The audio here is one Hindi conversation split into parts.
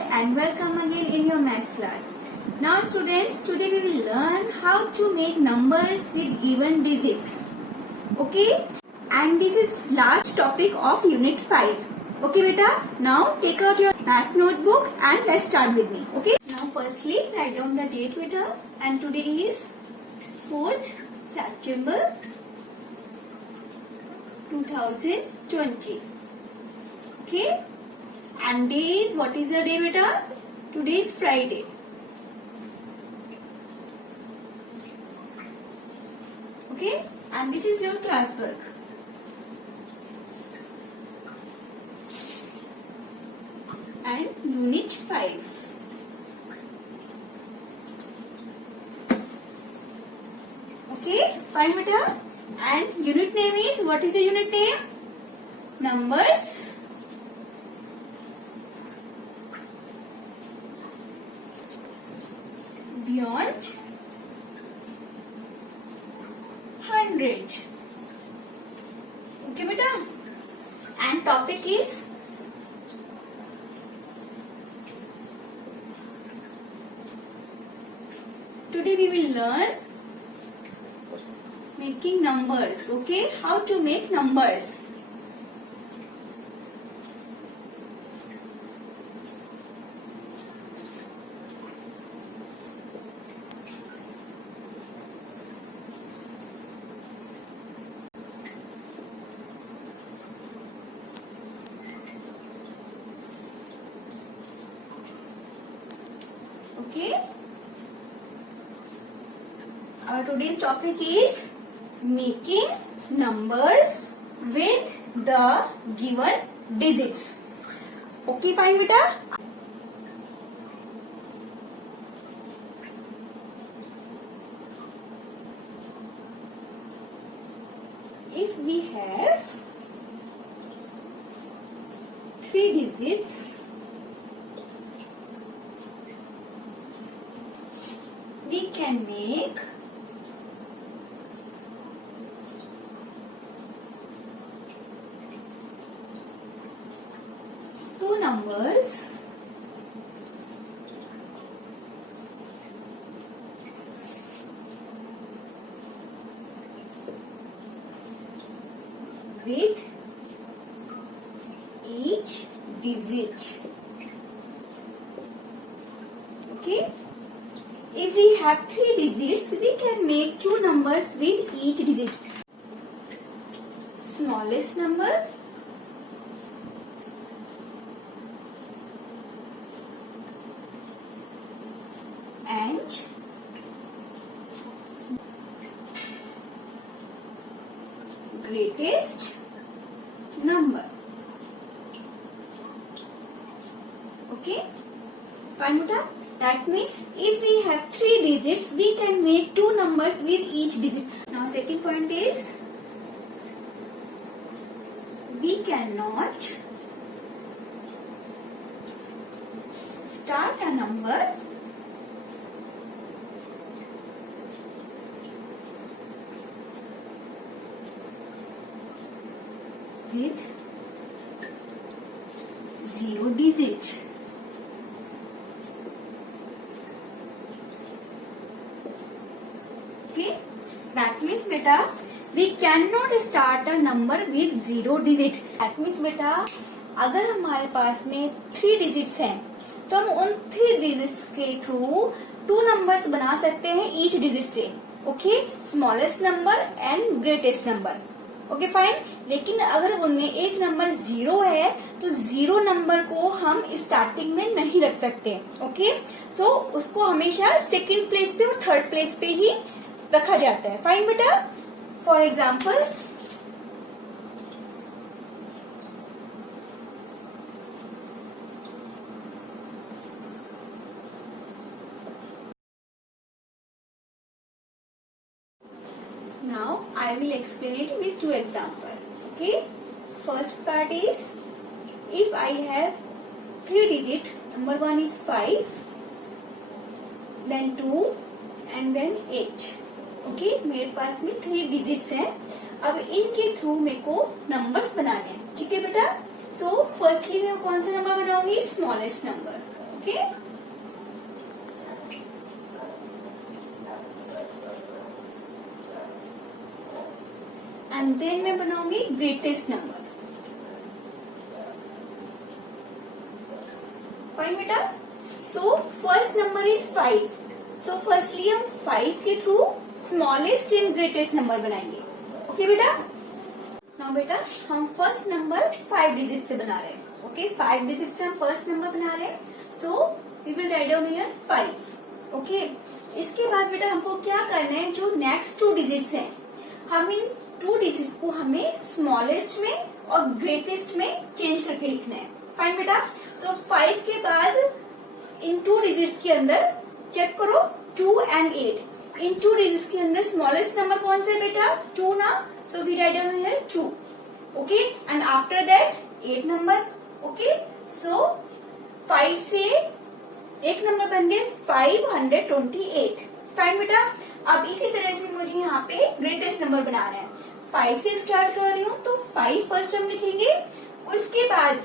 and welcome again in your maths class. Now students, today we will learn how to make numbers with given digits. Okay? And this is last topic of unit 5. Okay beta? Now take out your maths notebook and let's start with me. Okay? Now firstly write down the date beta, and today is 4th September 2020. Okay? And day is, what is the day beta? Today is Friday. Okay? And this is your classwork. And unit 5. Okay? Fine beta? And unit name is, what is the unit name? Numbers beyond 100. Okay beta? And topic is today we will learn making numbers. Okay? How to make numbers. Okay? Our today's topic is making numbers with the given digits. Okay, fine beta? If we have 3 digits, we can make two numbers with each digit. Okay? If we have 3 digits, we can make 2 numbers with each digit. Smallest number and greatest number. Okay? Fine beta? That means if we have 3 digits, we can make 2 numbers with each digit. Now second point is, we cannot start a number with 0 digit. Okay? That means beta, we cannot start a number with 0 digit. That means beta, अगर हमारे पास में 3 digits हैं, तो हम उन 3 digits के थ्रू 2 numbers बना सकते हैं each digit से. Okay? Smallest number and greatest number. Okay fine. लेकिन अगर उनमें एक नंबर 0 है, तो 0 नंबर को हम स्टार्टिंग में नहीं रख सकते. ओके? तो उसको हमेशा सेकंड प्लेस पे और थर्ड प्लेस पे ही रखा जाता है. फाइन बेटा? For examples, now I will explain it with 2 examples. Okay? First part is, if I have 3 digit, number 1 is 5, then 2 and then 8. Okay? मेरे पास में 3 digits हैं. अब इनके थ्रू मेरे को नंबर्स बनाने हैं. ठीक है बेटा? सो फर्स्टली मैं कौन सा नंबर बनाऊंगी? Smallest number. Okay. And then मैं बनाऊंगी ग्रेटेस्ट नंबर। फाइन बेटा। So first number is 5। So firstly हम 5 के through smallest and greatest number बनाएंगे। ओके बेटा। नाउ बेटा हम फर्स्ट नंबर 5 डिजिट से बना रहे हैं। ओके 5 डिजिट से हम फर्स्ट नंबर बना रहे हैं। So we will write down here 5। Okay इसके बाद बेटा हमको क्या करना है, जो नेक्स्ट 2 डिजिट्स हैं हम इन 2 डिजिट्स को हमें स्मॉलेस्ट में और ग्रेटेस्ट में चेंज करके लिखना है। फाइन बेटा। सो 5 के बाद इन 2 डिजिट्स के अंदर चेक करो 2 एंड 8। इन 2 डिजिट्स के अंदर स्मॉलेस्ट नंबर कौन सा है बेटा, 2 ना। So we write down here 2। Okay and after that 8 number. Okay so 5 से एक नंबर बन गए 528। फाइन बेटा। अब इसी तरह से मुझे यहाँ पे ग्रेटेस्ट नंबर बनाना है। 5 से स्टार्ट कर रही हूँ तो 5 फर्स्ट हम लिखेंगे, उसके बाद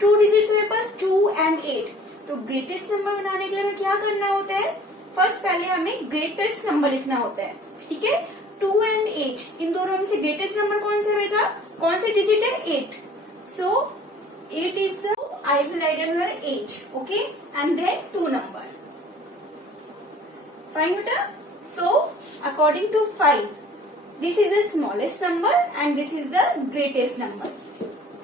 2 डिजिट्स मेरे पास 2 एंड 8। तो ग्रेटेस्ट नंबर बनाने के लिए हमें क्या करना होता है, फर्स्ट पहले हमें ग्रेटेस्ट नंबर लिखना होता है। ठीक है 2 एंड 8 इन दोनों में से ग्रेटेस्ट नंबर कौन सा बेटा, कौन सा डिजिट है 8। So 8 is the I will write down 8। Okay and then 2 number. Fine बेटा। So according to 5 this is the smallest number and this is the greatest number.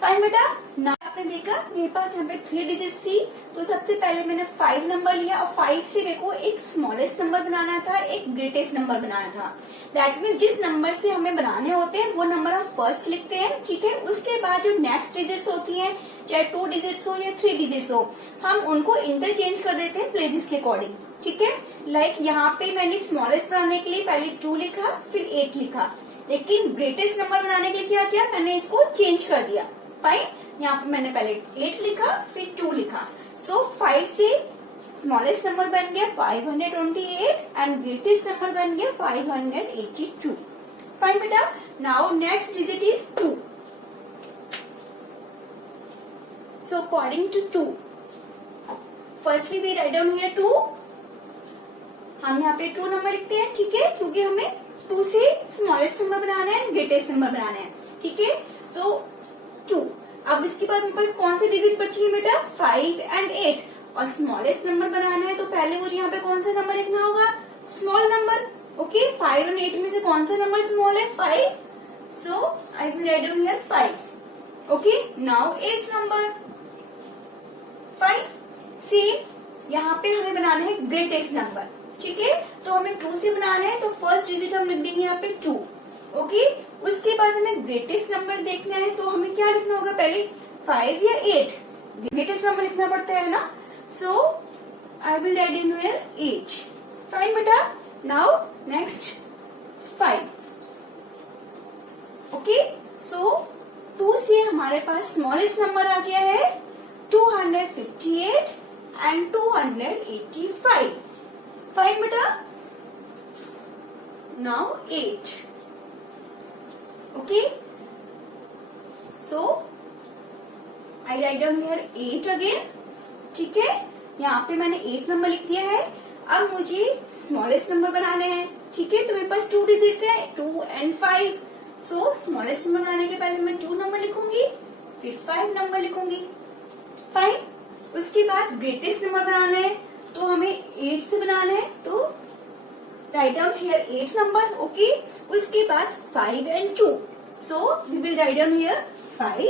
Fine बेटा। ना आपने देखा मेरे पास यहाँ पे 3 डिजिट थी, तो सबसे पहले मैंने 5 नंबर लिया और 5 से मेरे को एक स्मॉलेस्ट नंबर बनाना था, एक ग्रेटेस्ट नंबर बनाना था। दैट मीन जिस नंबर से हमें बनाने होते हैं वो नंबर हम फर्स्ट लिखते हैं। ठीक है उसके बाद जो नेक्स्ट डिजिट्स होती हैं, चाहे 2 डिजिट्स हो या 3 डिजिट्स हो, हम उनको इंटरचेंज कर देते हैं प्लेसेस के अकॉर्डिंग। ठीक है लाइक यहाँ पे मैंने स्मॉलेस्ट बनाने के लिए पहले 2 लिखा फिर 8 लिखा, लेकिन ग्रेटेस्ट नंबर बनाने के लिए क्या किया, मैंने इसको चेंज कर दिया। फाइन यहाँ पे मैंने पहले 8 लिखा फिर 2 लिखा। सो 5 से स्मॉलेस्ट नंबर बन गया 528 एंड ग्रेटेस्ट नंबर बन गया 582। फाइन बेटा। Now next digit is 2। So according to 2 firstly we write down here 2। हम यहाँ पे 2 नंबर लिखते हैं। ठीक है क्योंकि हमें 2 से स्मॉलेस्ट नंबर बनाना है, ग्रेटेस्ट नंबर बनाना है। ठीक है सो 2। अब इसके बाद मेरे पास कौन सी डिजिट बची है बेटा, 5 एंड 8 और स्मॉलेस्ट नंबर बनाना है तो पहले मुझे यहाँ पे कौन सा नंबर लिखना होगा, स्मॉल नंबर। ओके 5 एंड 8 में से कौन सा नंबर स्मॉल है, 5। So I will write down here 5। Okay now 8 number. Fine same यहाँ पे हमें बनाना है ग्रेटेस्ट नंबर। ठीक है तो हमें 2 से बनाना है तो फर्स्ट डिजिट हम लिख देंगे यहाँ पे 2। ओके उसके बाद हमें ग्रेटेस्ट नंबर देखना है तो हमें क्या लिखना होगा, पहले 5 या 8 ग्रेटेस्ट नंबर लिखना पड़ता है ना। So I will write in here 8। Fine बेटा। Now next 5। ओके सो 2 से हमारे पास स्मॉलेस्ट नंबर आ गया है 258 एंड 285। फाइन बेटा। Now 8। Okay so I right down here 8 again. ठीक है यहाँ पे मैंने 8 नंबर लिख दिया है। अब मुझे स्मॉलेस्ट नंबर बनाने हैं। ठीक है तो मेरे पास 2 डिजिट्स है 2 एंड 5। सो स्मॉलेस्ट नंबर बनाने के पहले मैं 2 नंबर लिखूंगी फिर 5 नंबर लिखूंगी। फाइन उसके बाद ग्रेटेस्ट नंबर बनाना है तो हमें 8 से बनाना है तो write down here 8 number. Okay उसके बाद 5 and 2। So we will write down here 5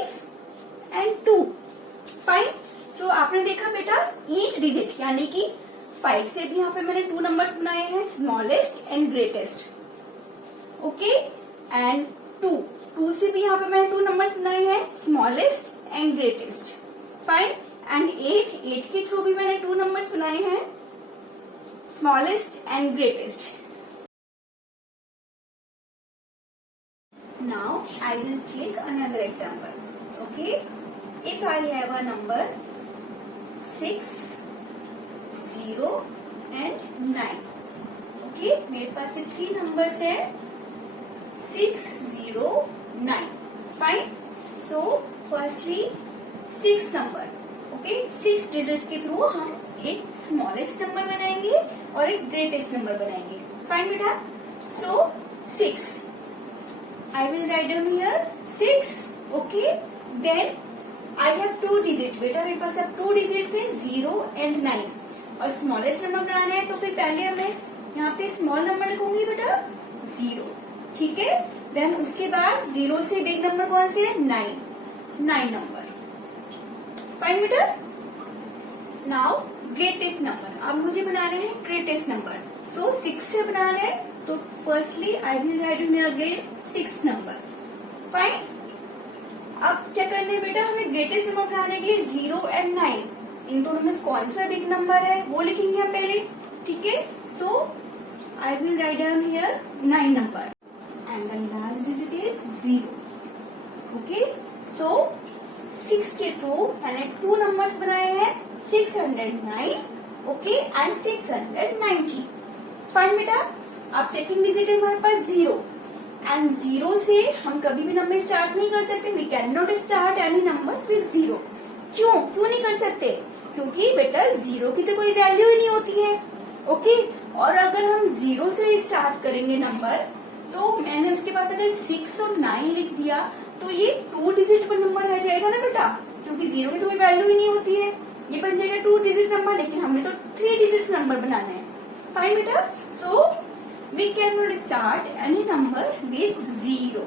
and 2। Fine so आपने देखा बेटा ईच डिजिट यानी कि 5 से भी यहाँ पे मैंने 2 नंबर्स बनाए हैं, smallest and greatest. Okay and 2 से भी यहाँ पे मैंने 2 नंबर्स बनाए हैं, smallest and greatest. Fine and 8 के थ्रू भी मैंने 2 नंबर्स बनाए हैं, smallest and greatest. Now I will take another example. Okay, if I have a number 6, 0 and 9. Okay, मेरे पास 3 नंबर्स है 6, 0, 9. Fine. So firstly 6 number. Okay, 6 digit के थ्रू हम एक स्मॉलेस्ट नंबर बनाएंगे और एक ग्रेटेस्ट नंबर बनाएंगे। फाइन बेटा। So 6 I will write down here 6। Okay, then I have 2 digit. बेटा मेरे पास अब 2 डिजिट्स है 0 एंड 9 और स्मॉलेस्ट नंबर बनाना है तो फिर पहले मैं यहाँ पे स्मॉल नंबर लिखूंगी बेटा 0। ठीक है, देन उसके बाद 0 से बिग नंबर कौन से है 9 नंबर। फाइन बेटा। नाउ ग्रेटेस्ट नंबर, अब मुझे बनाने हैं ग्रेटेस्ट नंबर। सो 6 से बनाना है तो firstly I will write down again 6 number. Fine. अब क्या करना है बेटा, हमें ग्रेटेस्ट नंबर बनाने के लिए 0 एंड 9 इन दोनों में कौन सा बिग नंबर है वो लिखेंगे हम पहले। ठीक है, so I will write down here 9 number and the last digit is 0। Okay, so 6 के थ्रू मैंने 2 नंबर्स बनाए हैं 609 ओके एंड 690। फाइन बेटा। अब सेकंड डिजिट है हमारे पास 0 एंड 0 से हम कभी भी नंबर स्टार्ट नहीं कर सकते। We can not start any number with 0। क्यों नहीं कर सकते? क्योंकि बेटा 0 की तो कोई वैल्यू ही नहीं होती है। ओके, और अगर हम 0 से स्टार्ट करेंगे नंबर तो मैंने उसके पास अगर 6 और 9 लिख दिया तो ये 2 डिजिट पर नंबर रह जाएगा ना बेटा, क्योंकि 0 की तो कोई वैल्यू ही नहीं होती है। ये बन जाएगा 2 डिजिट नंबर, लेकिन हमने तो 3 डिजिट नंबर बनाना है। फाइन बेटा। So we can not start any number with 0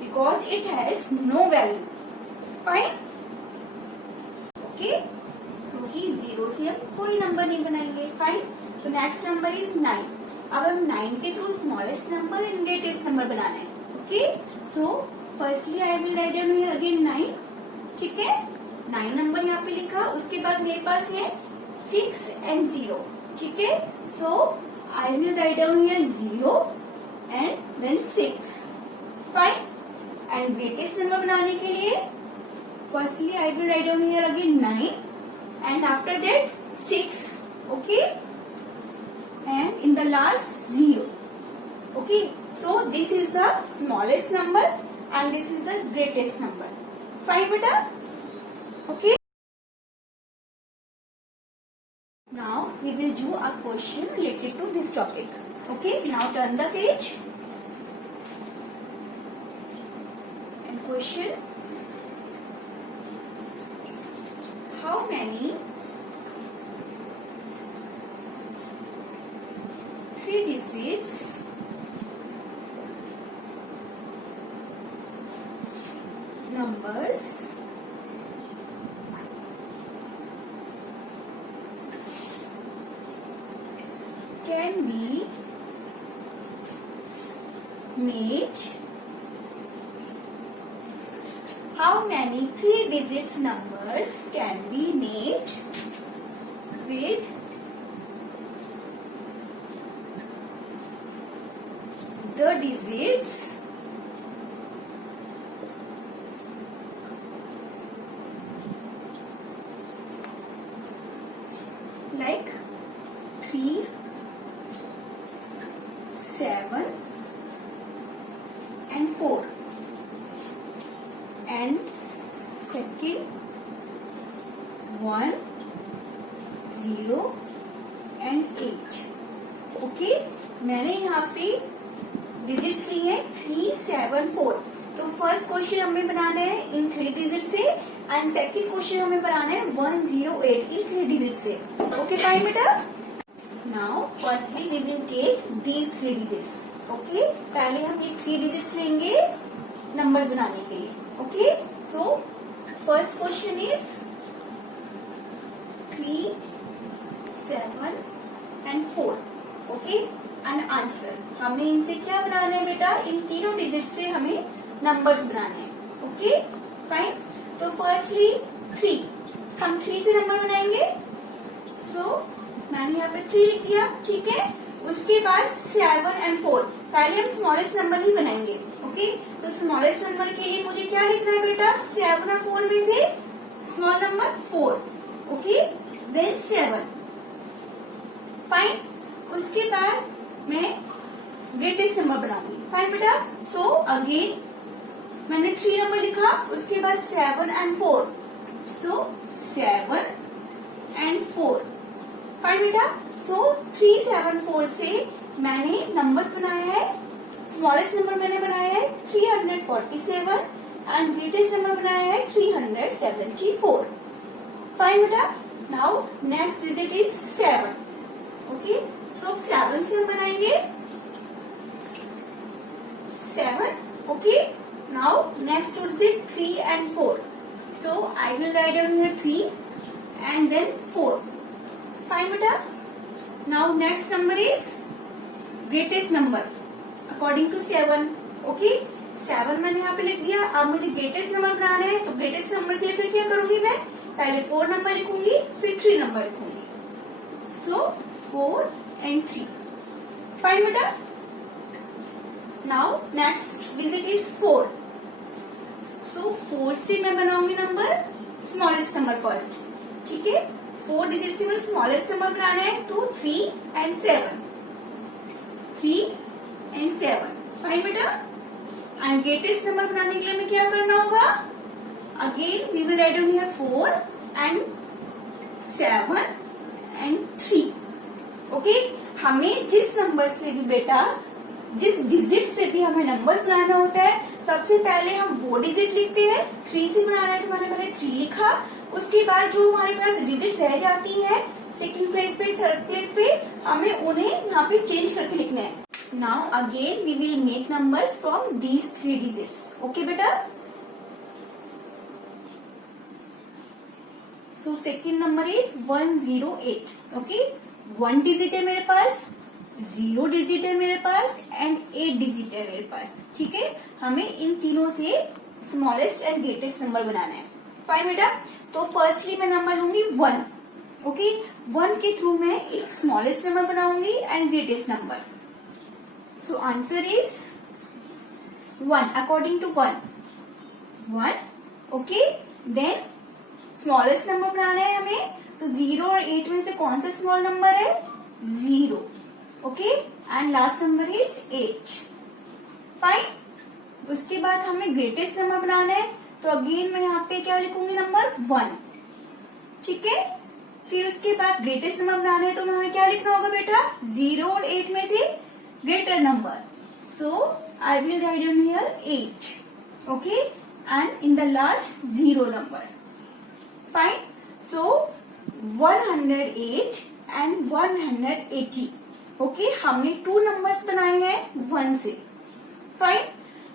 because it has no value. Fine. Okay, क्योंकि 0 से हम कोई नंबर नहीं बनाएंगे। फाइन। तो नेक्स्ट नंबर इज 9। अब हम 9 के through smallest number and greatest number बनाना है। Okay, so firstly I will write down here again 9। ठीक है, 9 नंबर यहाँ पे लिखा। उसके बाद मेरे पास है 6 एंड 0। ठीक है, so I will write down here 0 and then 6। Fine. And greatest number बनाने के लिए firstly I will write down here again 9 and after that 6. Okay, and in the last 0. Okay, so this is the smallest number and this is the greatest number. Fine beta. Okay, now we will do a question related to this topic. Okay, now turn the page and question: how many 3 digits numbers can be made? How many 3 digits numbers can be made with the digits like 3, 7 and 4? And second 1, 0 and 8. Okay, मैंने यहाँ पे डिजिट्स ली है 3, 7, 4। तो फर्स्ट क्वेश्चन हमें बनाना है इन 3 डिजिट से एंड सेकंड क्वेश्चन हमें बनाना है 1, 0, 8 इन 3 डिजिट से। ओके फाइन बेटा। Now firstly we will take these 3 digits. Okay, पहले हम ये 3 डिजिट्स लेंगे नंबर्स बनाने के लिए। Okay, so first question is 3, 7 and 4। Okay, and answer हमें इनसे क्या बनाना है बेटा, इन तीनों डिजिट से हमें नंबर्स बनाने हैं। Okay fine. तो फर्स्टली 3, हम 3 से नंबर बनाएंगे। सो मैंने यहाँ पे 3 लिख दिया। ठीक है, उसके बाद 7 एंड 4। पहले हम स्मॉलेस्ट नंबर ही बनाएंगे। ओके, तो स्मॉलेस्ट नंबर के लिए मुझे क्या लिखना है बेटा, 7 और 4 में से small number 4। Okay, then 7। Fine. उसके बाद मैं ग्रेटेस्ट नंबर बनाऊंगी। फाइन बेटा। सो अगेन मैंने 3 नंबर लिखा, उसके बाद 7 एंड 4। So 7 and 4। फाइन बेटा। सो 374 से मैंने नंबर्स बनाया है, स्मॉलेस्ट नंबर मैंने बनाया है 347 एंड ग्रेटेस्ट नंबर बनाया है 374। फाइन बेटा। Now next digit is 7। Okay, so 7 से हम बनाएंगे 7। Okay, now next digit 3 and 4. So I will write down here 3 and then 4. Fine beta. Now next number is greatest number according to 7. Okay, 7 मैंने यहाँ पे लिख दिया। अब मुझे ग्रेटेस्ट नंबर बनाना है, तो ग्रेटेस्ट नंबर के लिए फिर क्या करूंगी मैं, पहले 4 नंबर लिखूंगी फिर 3 नंबर लिखूंगी। सो 4 and 3। फाइन बेटा। Now next digit is 4। सो 4 से मैं बनाऊंगी नंबर स्मॉलेस्ट नंबर फर्स्ट। ठीक है, 4 डिजिट से मुझे स्मॉलेस्ट नंबर बनाना है, तो 3 and 7। 3 and 7। फाइन बेटा। एंड ग्रेटेस्ट नंबर बनाने के लिए हमें क्या करना होगा, again we will write down here 4 and 7 and 3। Okay, हमें जिस नंबर से भी बेटा, जिस डिजिट से भी हमें नंबर्स बनाना होता है, सबसे पहले हम वो डिजिट लिखते हैं। 3 से बनाना है तो मैंने पहले 3 लिखा, उसके बाद जो हमारे पास डिजिट रह जाती है सेकंड प्लेस पे, थर्ड प्लेस पे, हमें उन्हें यहाँ पे चेंज करके लिखना है। Now again we will make numbers from these 3 digits. Okay बेटा। So second number is 108। Okay, 1 digit है मेरे पास, 0 डिजिट है मेरे पास एंड 8 डिजिट है मेरे पास। ठीक है, हमें इन तीनों से स्मॉलेस्ट एंड ग्रेटेस्ट नंबर बनाना है। फाइन बेटा। तो फर्स्टली मैं नंबर लूंगी 1। ओके, 1 के थ्रू मैं एक स्मॉलेस्ट नंबर बनाऊंगी and greatest number. So answer is 1 according to 1। Okay, then smallest number बनाना है हमें, तो 0 और 8 में से कौन सा स्मॉल नंबर है, 0। Okay, and last number is 8। Fine. उसके बाद हमें ग्रेटेस्ट नंबर बनाना है, तो अगेन मैं यहाँ पे क्या लिखूंगी, नंबर 1। ठीक है, फिर उसके बाद ग्रेटेस्ट नंबर बनाना है तो हमें क्या लिखना होगा बेटा, 0 और 8 में से greater number. So I will write down here 8। Okay, and in the last 0 number. Fine. So 108 and 180। Okay, हमने 2 नंबर्स बनाए हैं 1 से। फाइन।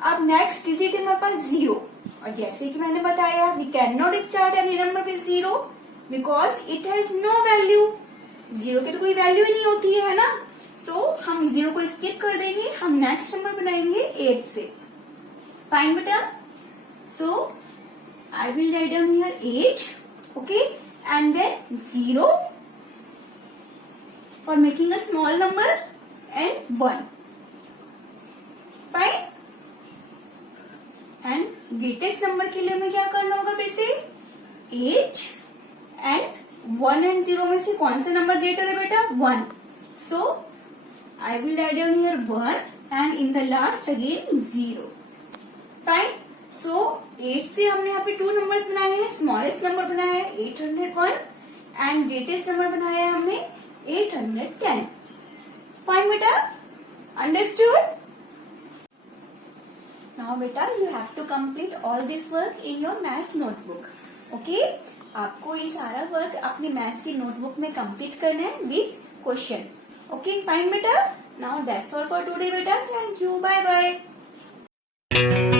अब नेक्स्ट डिजिट है हमारे पास 0, और जैसे कि मैंने बताया we can not start any number with 0 because it has no value. 0 की तो कोई वैल्यू ही नहीं होती है ना। सो हम 0 को स्किप कर देंगे, हम नेक्स्ट नंबर बनाएंगे 8 से। फाइन बेटा। So I will write down here 8। Okay, and then 0 for making a small number and 1. Fine. And greatest number के लिए हमें क्या करना होगा, फिर से 8 and 1 and 0 में से कौन सा नंबर ग्रेटर है बेटा, 1. So I will write down here 1 and in the last again 0. Fine. So 8 से हमने यहाँ पे 2 नंबर्स बनाए हैं, स्मॉलेस्ट नंबर बनाया है 801 एंड ग्रेटेस्ट नंबर बनाया है हमने 810. Fine beta, understood? Now beta you have to complete all this work in your maths notebook. Okay? आपको ये सारा वर्क अपनी मैथ्स की नोटबुक में कंप्लीट करना है विद क्वेश्चन। ओके फाइन बेटा। Now that's all for today बेटा। Thank you, bye bye.